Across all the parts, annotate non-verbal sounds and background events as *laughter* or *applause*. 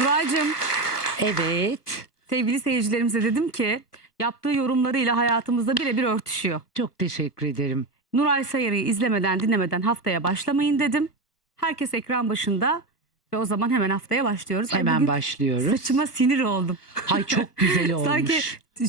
Nuray'cığım Evet. sevgili seyircilerimize dedim ki yaptığı yorumlarıyla hayatımızda birebir örtüşüyor. Çok teşekkür ederim. Nuray Sayarı'yı izlemeden dinlemeden haftaya başlamayın dedim. Herkes ekran başında ve o zaman hemen haftaya başlıyoruz. Ay Hemen bugün başlıyoruz. Saçıma sinir oldum. Hay çok güzel *laughs* olmuş. Sanki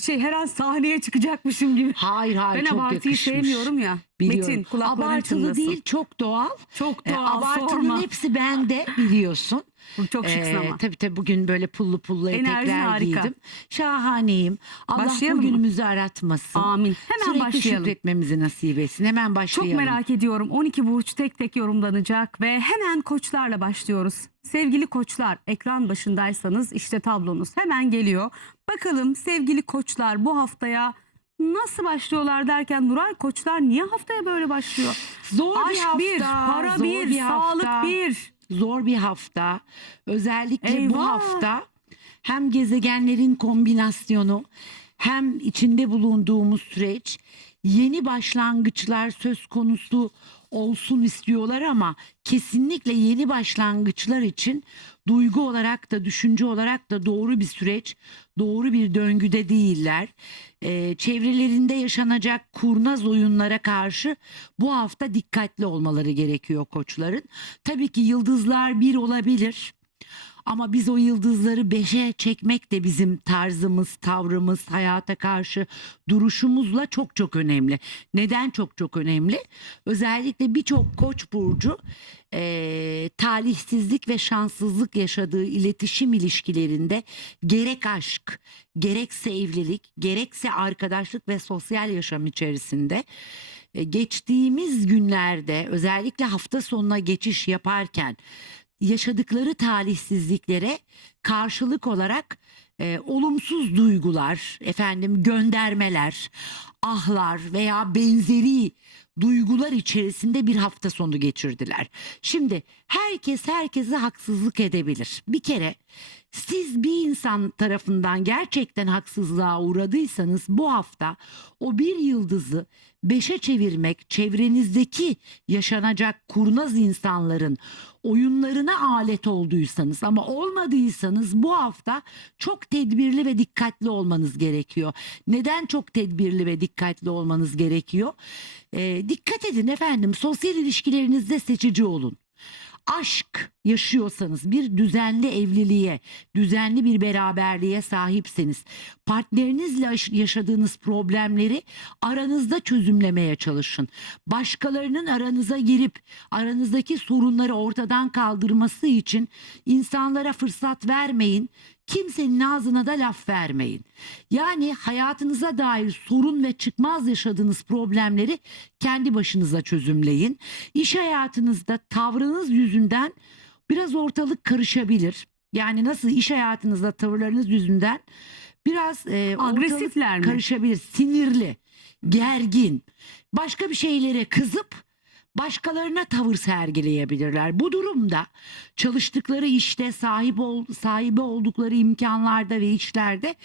şey her an sahneye çıkacakmışım gibi. Hayır hayır ben çok abartıyı yakışmış. sevmiyorum ya. Biliyorum. Metin kulakların Abartılı çınlasın. değil çok doğal. Çok Ee, doğal abartının sorma. hepsi bende biliyorsun. Çok şıksın Ee, ama. Tabii tabii bugün böyle pullu pullu Enerjin etekler harika. giydim. Şahaneyim. Allah Başlayalım mı? bugünümüzü aratmasın. Amin. Hemen Sürekli başlayalım. şükretmemizi nasip etsin. Hemen Çok başlayalım. merak ediyorum. 12 burç tek tek yorumlanacak ve hemen koçlarla başlıyoruz. Sevgili koçlar ekran başındaysanız işte tablonuz hemen geliyor. Bakalım sevgili koçlar bu haftaya nasıl başlıyorlar derken Nuray koçlar niye haftaya böyle başlıyor? Zor bir Aşk hafta. bir, para zor bir, sağlık hafta. bir. zor bir hafta. Özellikle bu Eyvah. hafta hem gezegenlerin kombinasyonu hem içinde bulunduğumuz süreç yeni başlangıçlar söz konusu olsun istiyorlar ama kesinlikle yeni başlangıçlar için duygu olarak da düşünce olarak da doğru bir süreç, doğru bir döngüde değiller. Ee, çevrelerinde yaşanacak kurnaz oyunlara karşı bu hafta dikkatli olmaları gerekiyor koçların. Tabii ki yıldızlar bir olabilir. Ama biz o yıldızları beşe çekmek de bizim tarzımız, tavrımız, hayata karşı duruşumuzla çok çok önemli. Neden çok çok önemli? Özellikle birçok koç burcu eee, talihsizlik ve şanssızlık yaşadığı iletişim ilişkilerinde gerek aşk, gerekse evlilik, gerekse arkadaşlık ve sosyal yaşam içerisinde e, geçtiğimiz günlerde özellikle hafta sonuna geçiş yaparken yaşadıkları talihsizliklere karşılık olarak e, olumsuz duygular, efendim göndermeler, ahlar veya benzeri duygular içerisinde bir hafta sonu geçirdiler. Şimdi herkes herkese haksızlık edebilir. Bir kere siz bir insan tarafından gerçekten haksızlığa uğradıysanız bu hafta o bir yıldızı beşe çevirmek, çevrenizdeki yaşanacak kurnaz insanların oyunlarına alet olduysanız ama olmadıysanız bu hafta çok tedbirli ve dikkatli olmanız gerekiyor. Neden çok tedbirli ve dikkatli olmanız gerekiyor? Ee, dikkat edin efendim sosyal ilişkilerinizde seçici olun aşk yaşıyorsanız bir düzenli evliliğe, düzenli bir beraberliğe sahipseniz partnerinizle yaş- yaşadığınız problemleri aranızda çözümlemeye çalışın. Başkalarının aranıza girip aranızdaki sorunları ortadan kaldırması için insanlara fırsat vermeyin. Kimsenin ağzına da laf vermeyin. Yani hayatınıza dair sorun ve çıkmaz yaşadığınız problemleri kendi başınıza çözümleyin. İş hayatınızda tavrınız yüzünden biraz ortalık karışabilir. Yani nasıl iş hayatınızda tavırlarınız yüzünden biraz e, Agresifler mi? karışabilir. Sinirli, gergin, başka bir şeylere kızıp başkalarına tavır sergileyebilirler. Bu durumda çalıştıkları işte sahip ol, sahibi oldukları imkanlarda ve işlerde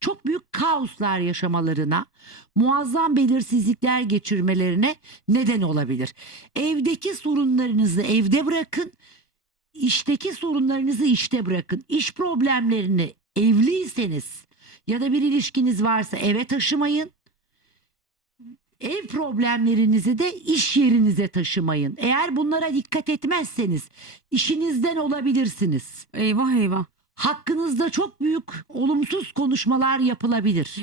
çok büyük kaoslar yaşamalarına, muazzam belirsizlikler geçirmelerine neden olabilir. Evdeki sorunlarınızı evde bırakın, işteki sorunlarınızı işte bırakın. İş problemlerini evliyseniz ya da bir ilişkiniz varsa eve taşımayın. Ev problemlerinizi de iş yerinize taşımayın. Eğer bunlara dikkat etmezseniz işinizden olabilirsiniz. Eyvah eyvah. Hakkınızda çok büyük olumsuz konuşmalar yapılabilir.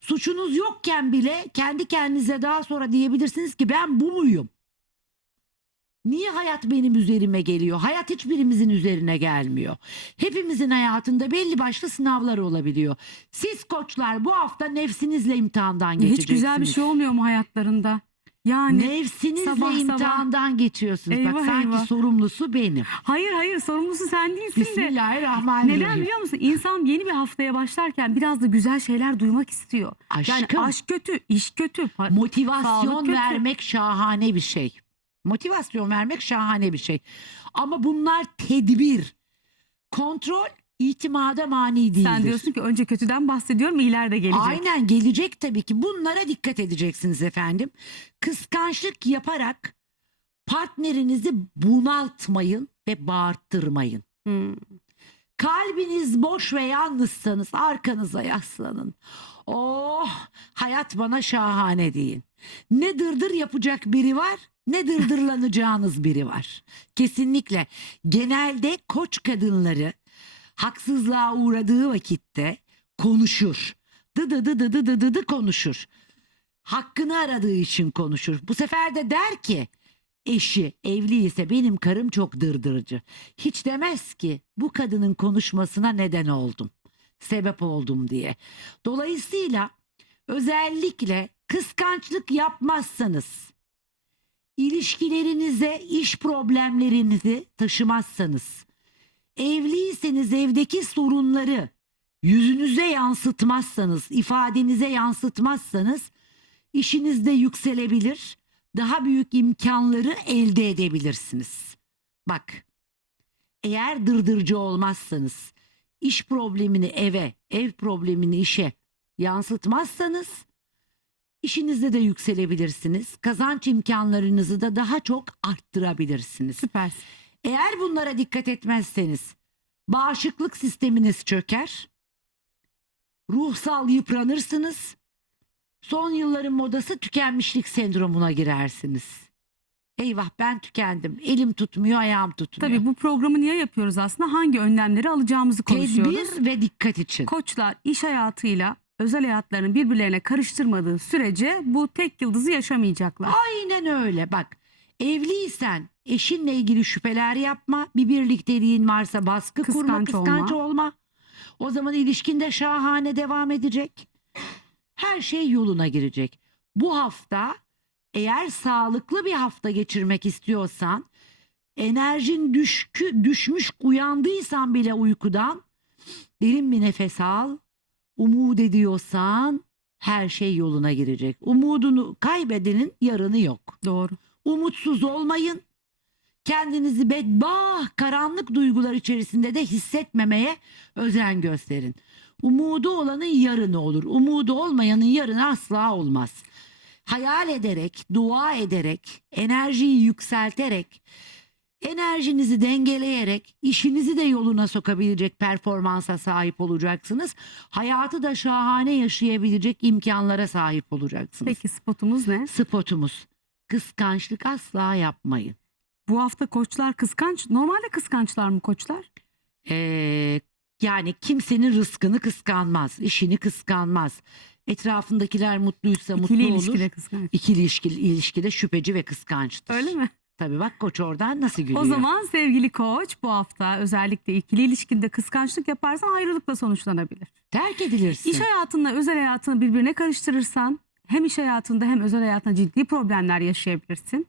Suçunuz yokken bile kendi kendinize daha sonra diyebilirsiniz ki ben bu muyum? Niye hayat benim üzerime geliyor? Hayat hiçbirimizin üzerine gelmiyor. Hepimizin hayatında belli başlı sınavlar olabiliyor. Siz koçlar bu hafta nefsinizle imtihandan geçeceksiniz. Hiç güzel bir şey olmuyor mu hayatlarında? Yani Nefsinizle sabah sabah- imtihandan geçiyorsunuz. Eyvah, Bak sanki eyvah. sorumlusu benim. hayır hayır sorumlusu sen değilsin de. Bismillahirrahmanirrahim. Neden biliyor musun? İnsan yeni bir haftaya başlarken biraz da güzel şeyler duymak istiyor. Yani Aşkım. aşk kötü, iş kötü. Motivasyon kötü. vermek şahane bir şey. Motivasyon vermek şahane bir şey. Ama bunlar tedbir. Kontrol itimada mani değildir. Sen diyorsun ki önce kötüden bahsediyorum ileride gelecek. Aynen gelecek tabii ki. Bunlara dikkat edeceksiniz efendim. Kıskançlık yaparak partnerinizi bunaltmayın ve bağırttırmayın. Hmm. Kalbiniz boş ve yalnızsanız arkanıza yaslanın. Oh hayat bana şahane deyin. Ne dırdır yapacak biri var ne dırdırlanacağınız biri var. Kesinlikle genelde koç kadınları haksızlığa uğradığı vakitte konuşur. Dıdı dıdı dıdı dıdı konuşur. Hakkını aradığı için konuşur. Bu sefer de der ki eşi evliyse benim karım çok dırdırıcı. Hiç demez ki bu kadının konuşmasına neden oldum. Sebep oldum diye. Dolayısıyla özellikle kıskançlık yapmazsanız, ilişkilerinize iş problemlerinizi taşımazsanız, evliyseniz evdeki sorunları yüzünüze yansıtmazsanız, ifadenize yansıtmazsanız işinizde yükselebilir, daha büyük imkanları elde edebilirsiniz. Bak, eğer dırdırcı olmazsanız, iş problemini eve, ev problemini işe yansıtmazsanız işinizde de yükselebilirsiniz. Kazanç imkanlarınızı da daha çok arttırabilirsiniz. Süpersin. Eğer bunlara dikkat etmezseniz bağışıklık sisteminiz çöker. Ruhsal yıpranırsınız. Son yılların modası tükenmişlik sendromuna girersiniz. Eyvah ben tükendim. Elim tutmuyor, ayağım tutmuyor. Tabii bu programı niye yapıyoruz aslında? Hangi önlemleri alacağımızı konuşuyoruz. Tedbir ve dikkat için. Koçlar iş hayatıyla özel hayatlarını birbirlerine karıştırmadığı sürece bu tek yıldızı yaşamayacaklar. Aynen öyle. Bak evliysen eşinle ilgili şüpheler yapma. Bir birlikteliğin varsa baskı kurma, Kıskanç kıskanç olma. olma. O zaman ilişkin de şahane devam edecek. Her şey yoluna girecek. Bu hafta eğer sağlıklı bir hafta geçirmek istiyorsan, enerjin düşkü, düşmüş uyandıysan bile uykudan derin bir nefes al. Umut ediyorsan her şey yoluna girecek. Umudunu kaybedenin yarını yok. Doğru. Umutsuz olmayın. Kendinizi bedbah, karanlık duygular içerisinde de hissetmemeye özen gösterin. Umudu olanın yarını olur. Umudu olmayanın yarını asla olmaz. Hayal ederek, dua ederek, enerjiyi yükselterek, enerjinizi dengeleyerek işinizi de yoluna sokabilecek performansa sahip olacaksınız. Hayatı da şahane yaşayabilecek imkanlara sahip olacaksınız. Peki spotumuz ne? Spotumuz kıskançlık asla yapmayın. Bu hafta koçlar kıskanç. Normalde kıskançlar mı koçlar? Ee, yani kimsenin rızkını kıskanmaz, işini kıskanmaz. Etrafındakiler mutluysa mutlu İkili olur. ilişkide kıskanç. İkili ilişki, ilişkide şüpheci ve kıskançtır. Öyle mi? Tabii bak koç oradan nasıl gülüyor. O zaman sevgili koç bu hafta özellikle ikili ilişkinde kıskançlık yaparsan ayrılıkla sonuçlanabilir. terk edilirsin. İş hayatınla özel hayatını birbirine karıştırırsan hem iş hayatında hem özel hayatında ciddi problemler yaşayabilirsin.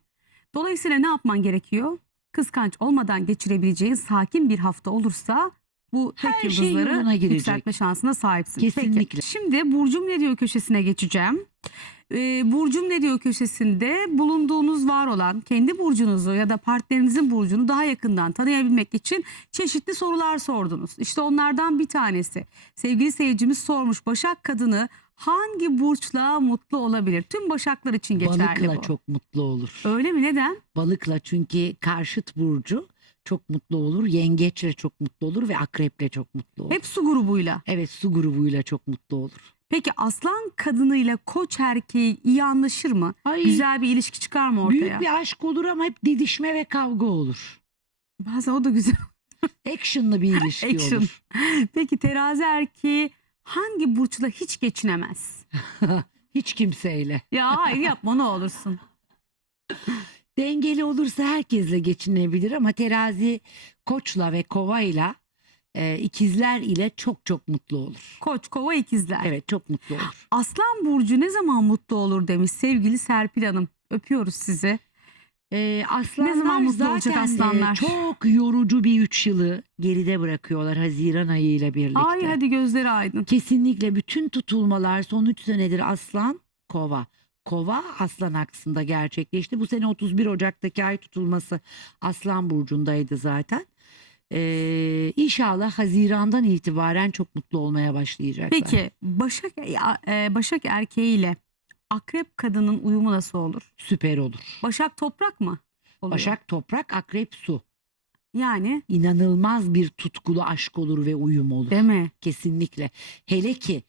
Dolayısıyla ne yapman gerekiyor? Kıskanç olmadan geçirebileceğin sakin bir hafta olursa bu tek Her şey yıldızları yoluna girecek. yükseltme şansına sahipsin. Kesinlikle. Peki, şimdi Burcum ne diyor köşesine geçeceğim. Ee, Burcum ne diyor köşesinde bulunduğunuz var olan kendi burcunuzu ya da partnerinizin burcunu daha yakından tanıyabilmek için çeşitli sorular sordunuz. İşte onlardan bir tanesi. Sevgili seyircimiz sormuş Başak kadını hangi burçla mutlu olabilir? Tüm Başaklar için geçerli Balıkla bu. çok mutlu olur. Öyle mi? Neden? Balıkla çünkü karşıt burcu çok mutlu olur. Yengeçle çok mutlu olur ve akreple çok mutlu olur. Hep su grubuyla. Evet su grubuyla çok mutlu olur. Peki aslan kadınıyla koç erkeği iyi anlaşır mı? Ay, Güzel bir ilişki çıkar mı ortaya? büyük bir aşk olur ama hep didişme ve kavga olur. Bazen o da güzel. *laughs* Action'lı bir ilişki Action. olur. *laughs* Peki terazi erkeği hangi burçla hiç geçinemez? *laughs* Hiç kimseyle. Ya hayır yapma ne olursun. Dengeli olursa herkesle geçinebilir ama terazi koçla ve kovayla e, ikizler ile çok çok mutlu olur. Koç kova ikizler. Evet çok mutlu olur. Aslan burcu ne zaman mutlu olur demiş sevgili Serpil Hanım. Öpüyoruz sizi. Ee, aslanlar Ne zaman mutlu olacak zaten, e, aslanlar? çok yorucu bir üç yılı geride bırakıyorlar Haziran ayıyla birlikte. Ay hadi gözleri aydın. Kesinlikle bütün tutulmalar son 3 senedir aslan kova. Kova aslan aksında gerçekleşti. Bu sene 31 Ocak'taki ay tutulması aslan burcundaydı zaten. Ee, inşallah Haziran'dan itibaren çok mutlu olmaya başlayacaklar. Peki Başak, e, Başak erkeğiyle akrep kadının uyumu nasıl olur? Süper olur. Başak toprak mı? Oluyor? Başak toprak, akrep su. Yani İnanılmaz bir tutkulu aşk olur ve uyum olur. değil mi? Kesinlikle. Hele ki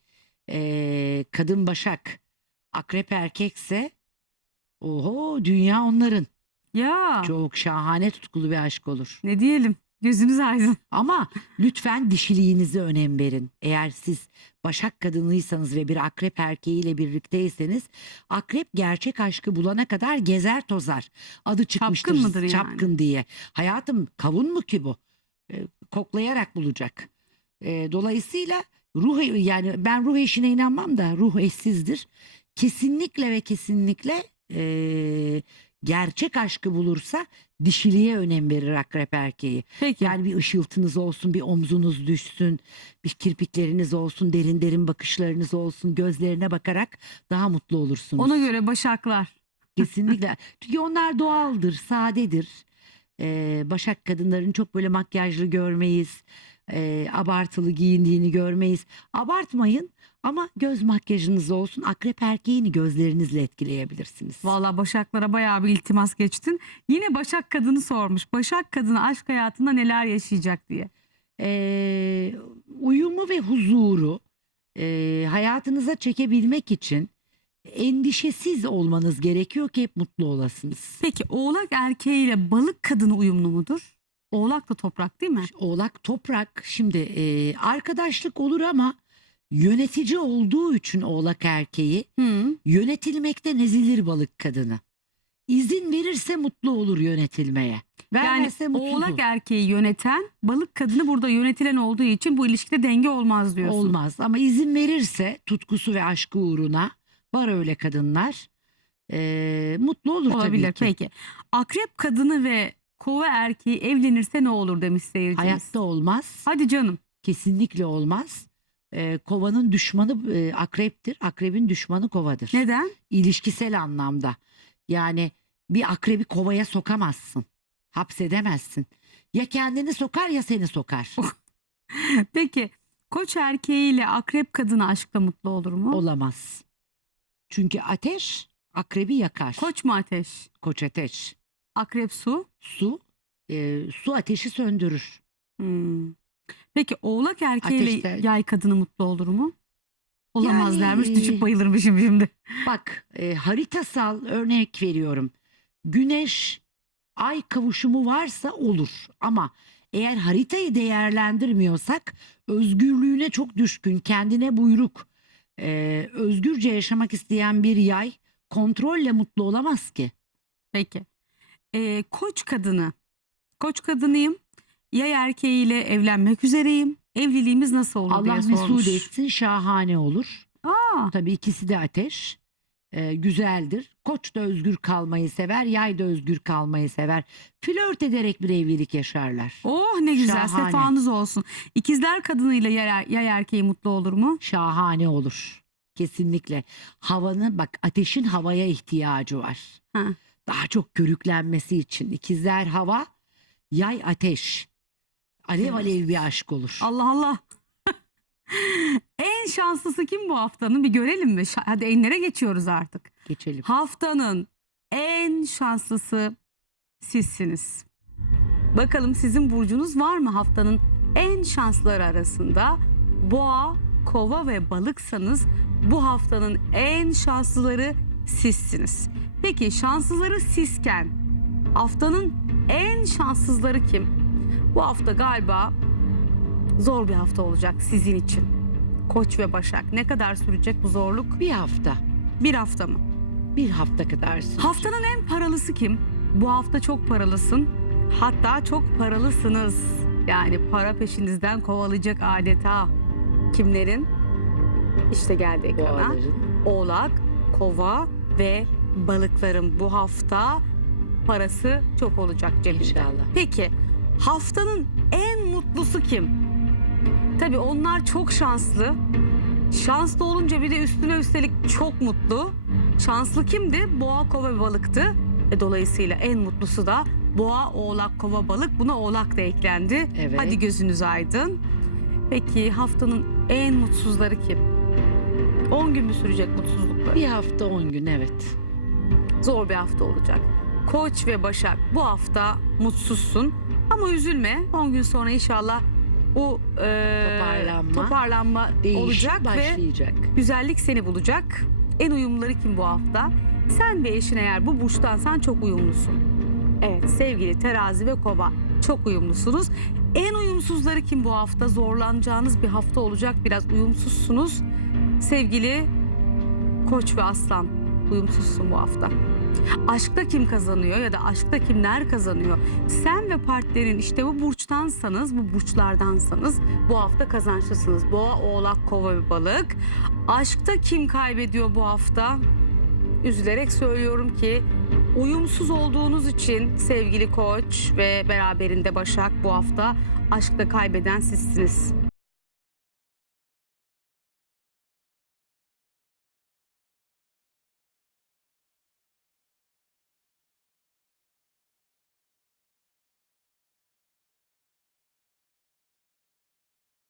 eee, kadın başak akrep erkekse oho dünya onların. Ya Çok şahane tutkulu bir aşk olur. ne diyelim gözünüz aydın. Ama lütfen dişiliğinize önem verin. Eğer siz başak kadınıysanız ve bir akrep erkeğiyle birlikteyseniz akrep gerçek aşkı bulana kadar gezer tozar. Adı çıkmıştır mıdır yani? çapkın diye. Hayatım kavun mu ki bu? Ee, koklayarak bulacak. Ee, dolayısıyla ruh yani ben ruh eşine inanmam da ruh eşsizdir. Kesinlikle ve kesinlikle ee, gerçek aşkı bulursa dişiliğe önem verir akrep erkeği. Peki. Yani bir ışıltınız olsun, bir omzunuz düşsün, bir kirpikleriniz olsun, derin derin bakışlarınız olsun, gözlerine bakarak daha mutlu olursunuz. Ona göre başaklar. Kesinlikle. *laughs* Çünkü onlar doğaldır, sadedir. Ee, Başak kadınların çok böyle makyajlı görmeyiz, ee, abartılı giyindiğini görmeyiz. Abartmayın ama göz makyajınız olsun. Akrep erkeğini gözlerinizle etkileyebilirsiniz. Vallahi başaklara bayağı bir iltimas geçtin. Yine başak kadını sormuş. Başak kadını aşk hayatında neler yaşayacak diye. Ee, uyumu ve huzuru ee, hayatınıza çekebilmek için endişesiz olmanız gerekiyor ki hep mutlu olasınız. Peki oğlak erkeğiyle balık kadını uyumlu mudur? Oğlak da toprak değil mi? Oğlak toprak şimdi ee, arkadaşlık olur ama yönetici olduğu için oğlak erkeği Hı. yönetilmekte nezilir balık kadını. İzin verirse mutlu olur yönetilmeye. Yani Vermezse mutsuz oğlak olur. erkeği yöneten balık kadını burada yönetilen olduğu için bu ilişkide denge olmaz diyorsun. Olmaz ama izin verirse tutkusu ve aşkı uğruna var öyle kadınlar ee, mutlu olur Olabilir tabii ki. peki. Akrep kadını ve kova erkeği evlenirse ne olur demiş seyircimiz. Hayatta olmaz. Hadi canım. Kesinlikle olmaz. Ee, kovanın düşmanı e, akreptir. Akrebin düşmanı kovadır. Neden? İlişkisel anlamda. Yani bir akrebi kovaya sokamazsın. Hapsedemezsin. Ya kendini sokar ya seni sokar. *laughs* Peki koç erkeğiyle akrep kadını aşkla mutlu olur mu? Olamaz. Çünkü ateş akrebi yakar. Koç mu ateş? Koç ateş. Akrep su? Su e, su ateşi söndürür. Hmm. Peki oğlak erkeğiyle Ateşte- yay kadını mutlu olur mu? Olamaz Yani- dermiş düşüp bayılırmışım şimdi. Bak e, haritasal örnek veriyorum. Güneş ay kavuşumu varsa olur ama eğer haritayı değerlendirmiyorsak özgürlüğüne çok düşkün, kendine buyruk, e, özgürce yaşamak isteyen bir yay kontrolle mutlu olamaz ki. Peki. Ee, koç kadını. Koç kadınıyım. Yay erkeğiyle evlenmek üzereyim. Evliliğimiz nasıl olur Allah diye sormuş. mesut etsin şahane olur. Aa, Tabii ikisi de ateş. e, güzeldir. Koç da özgür kalmayı sever, yay da özgür kalmayı sever. Flört ederek bir evlilik yaşarlar. oh ne güzel Şahane. sefanız olsun. İkizler kadınıyla yay, er- yay erkeği mutlu olur mu? Şahane olur. Kesinlikle. Havanın bak ateşin havaya ihtiyacı var. Ha. Daha çok körüklenmesi için. İkizler hava, yay ateş. Alev alev bir aşk olur. Allah Allah. *laughs* en şanslısı kim bu haftanın? Bir görelim mi? Şa- Hadi enlere geçiyoruz artık. Geçelim. Haftanın en şanslısı sizsiniz. Bakalım sizin burcunuz var mı haftanın en şansları arasında? Boğa, kova ve balıksanız bu haftanın en şanslıları sizsiniz. Peki şanslıları sizken haftanın en şanssızları kim? Bu hafta galiba zor bir hafta olacak sizin için. Koç ve Başak ne kadar sürecek bu zorluk? Bir hafta. Bir hafta mı? Bir hafta kadar sürecek. Haftanın en paralısı kim? Bu hafta çok paralısın. Hatta çok paralısınız. Yani para peşinizden kovalayacak adeta. Kimlerin? İşte geldi ekrana. Boğaların. Oğlak, kova ve balıkların bu hafta parası çok olacak cebinde. İnşallah. Peki haftanın en mutlusu kim? Tabii onlar çok şanslı. Şanslı olunca bir de üstüne üstelik çok mutlu. Şanslı kimdi? Boğa, kova ve balıktı. E, dolayısıyla en mutlusu da boğa, oğlak, kova, balık. Buna oğlak da eklendi. Evet. Hadi gözünüz aydın. Peki haftanın en mutsuzları kim? 10 gün mü sürecek mutsuzlukları? Bir hafta on gün evet. Zor bir hafta olacak. Koç ve Başak bu hafta mutsuzsun Ama üzülme 10 gün sonra inşallah bu e, Toparlanma, toparlanma olacak ve başlayacak. güzellik seni bulacak. En uyumluları kim bu hafta? Sen ve eşin eğer bu burçtansan çok uyumlusun. Evet sevgili terazi ve kova çok uyumlusunuz. En uyumsuzları kim bu hafta? Zorlanacağınız bir hafta olacak. Biraz uyumsuzsunuz. Sevgili koç ve aslan uyumsuzsun bu hafta. Aşkta kim kazanıyor ya da aşkta kimler kazanıyor? Sen ve partnerin işte bu burçtansanız, bu burçlardansanız bu hafta kazançlısınız. Boğa, oğlak, kova ve balık. Aşkta kim kaybediyor bu hafta? Üzülerek söylüyorum ki uyumsuz olduğunuz için sevgili koç ve beraberinde Başak bu hafta aşkta kaybeden sizsiniz.